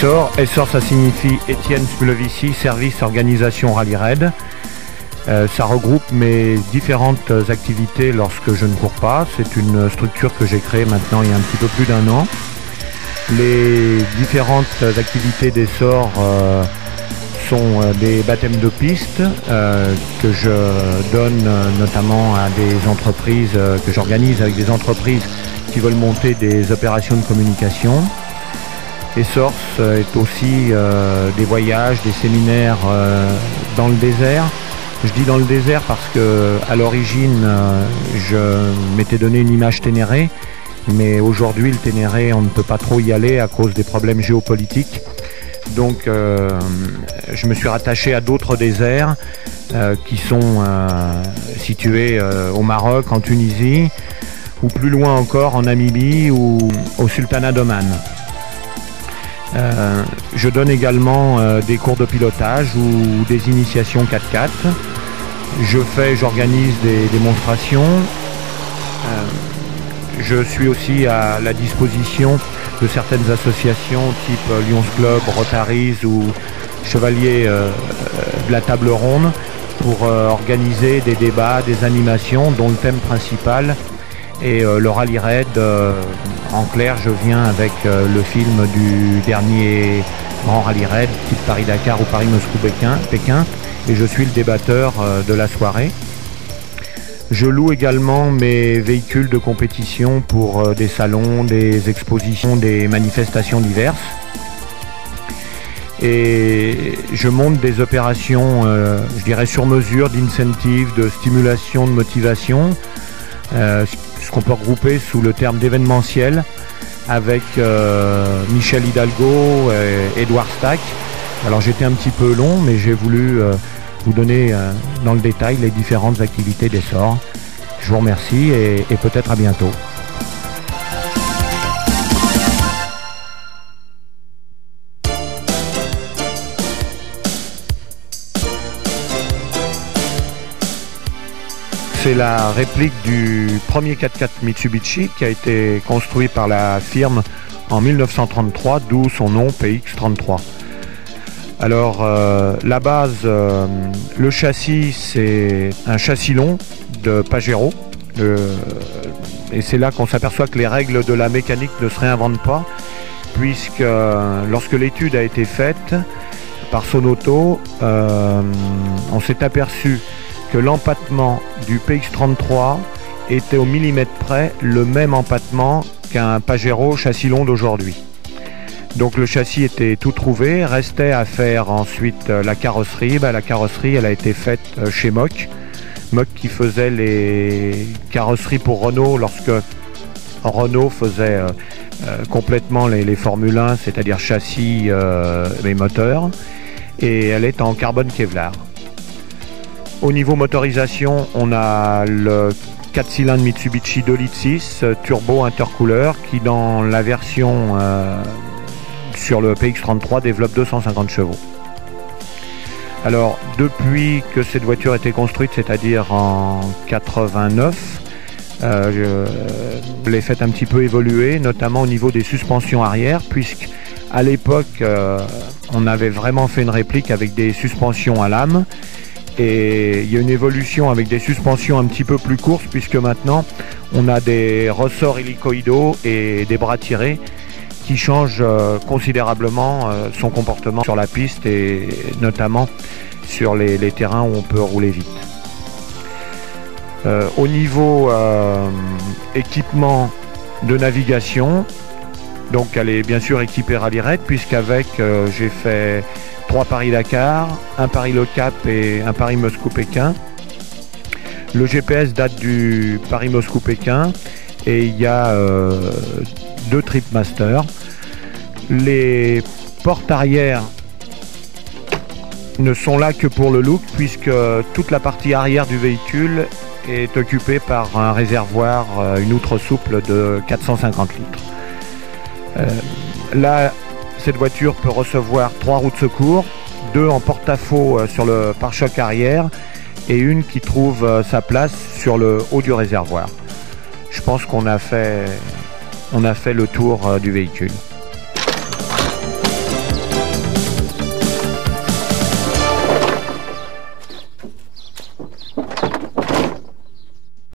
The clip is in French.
ESSOR, ça signifie Étienne Smulevissy, service organisation Rallye Raid. Ça regroupe mes différentes activités lorsque je ne cours pas. C'est une structure que j'ai créée maintenant il y a un petit peu plus d'1 an. Les différentes activités d'ESSOR sont des baptêmes de piste que je donne notamment à des entreprises, que j'organise avec des entreprises qui veulent monter des opérations de communication. ESSOR est aussi des voyages, des séminaires dans le désert. Je dis dans le désert parce que à l'origine je m'étais donné une image Ténéré, mais aujourd'hui le Ténéré on ne peut pas trop y aller à cause des problèmes géopolitiques. Donc je me suis rattaché à d'autres déserts qui sont situés au Maroc, en Tunisie, ou plus loin encore en Namibie ou au Sultanat d'Oman. Je donne également des cours de pilotage ou des initiations 4x4. J'organise des démonstrations. Je suis aussi à la disposition de certaines associations type Lions Club, Rotaries ou Chevaliers de la Table Ronde pour organiser des débats, des animations dont le thème principal est le Rallye Raid. En clair, je viens avec le film du dernier grand Rallye Raid, type Paris-Dakar ou Paris-Moscou-Pékin, et je suis le débatteur de la soirée. Je loue également mes véhicules de compétition pour des salons, des expositions, des manifestations diverses. Et je monte des opérations, je dirais sur mesure, d'incentive, de stimulation, de motivation, ce qu'on peut regrouper sous le terme d'événementiel, avec Michel Hidalgo et Edouard Stack. Alors j'étais un petit peu long, mais j'ai voulu vous donner dans le détail les différentes activités d'ESSOR. Je vous remercie et peut-être à bientôt. C'est la réplique du premier 4x4 Mitsubishi qui a été construit par la firme en 1933, d'où son nom PX33. Alors la base, le châssis, c'est un châssis long de Pajero, et c'est là qu'on s'aperçoit que les règles de la mécanique ne se réinventent pas, puisque lorsque l'étude a été faite par Sonoto, on s'est aperçu que l'empattement du PX33 était au millimètre près le même empattement qu'un Pajero châssis long d'aujourd'hui. Donc le châssis était tout trouvé, restait à faire ensuite la carrosserie. La carrosserie, elle a été faite chez Mock. Mock qui faisait les carrosseries pour Renault lorsque Renault faisait complètement les Formule 1, c'est-à-dire châssis et moteurs. Et elle est en carbone Kevlar. Au niveau motorisation, on a le 4 cylindres Mitsubishi 2,6 litres turbo intercouleur qui dans la version sur le PX33 développe 250 chevaux. Alors depuis que cette voiture a été construite, c'est-à-dire en 89, je l'ai faite un petit peu évoluer, notamment au niveau des suspensions arrière, puisque à l'époque on avait vraiment fait une réplique avec des suspensions à lame. Et il y a une évolution avec des suspensions un petit peu plus courtes, puisque maintenant on a des ressorts hélicoïdaux et des bras tirés qui changent considérablement son comportement sur la piste et notamment sur les terrains où on peut rouler vite. Au niveau équipement de navigation, donc elle est bien sûr équipée Rallye Raid, puisqu'avec j'ai fait 3 Paris-Dakar, un Paris-Le Cap et un Paris-Moscou-Pékin. Le GPS date du Paris-Moscou-Pékin et il y a 2 Tripmaster. Les portes arrière ne sont là que pour le look, puisque toute la partie arrière du véhicule est occupée par un réservoir, une outre souple de 450 litres. Là, cette voiture peut recevoir 3 roues de secours, 2 en porte-à-faux sur le pare-choc arrière et une qui trouve sa place sur le haut du réservoir. Je pense qu'on a fait le tour du véhicule.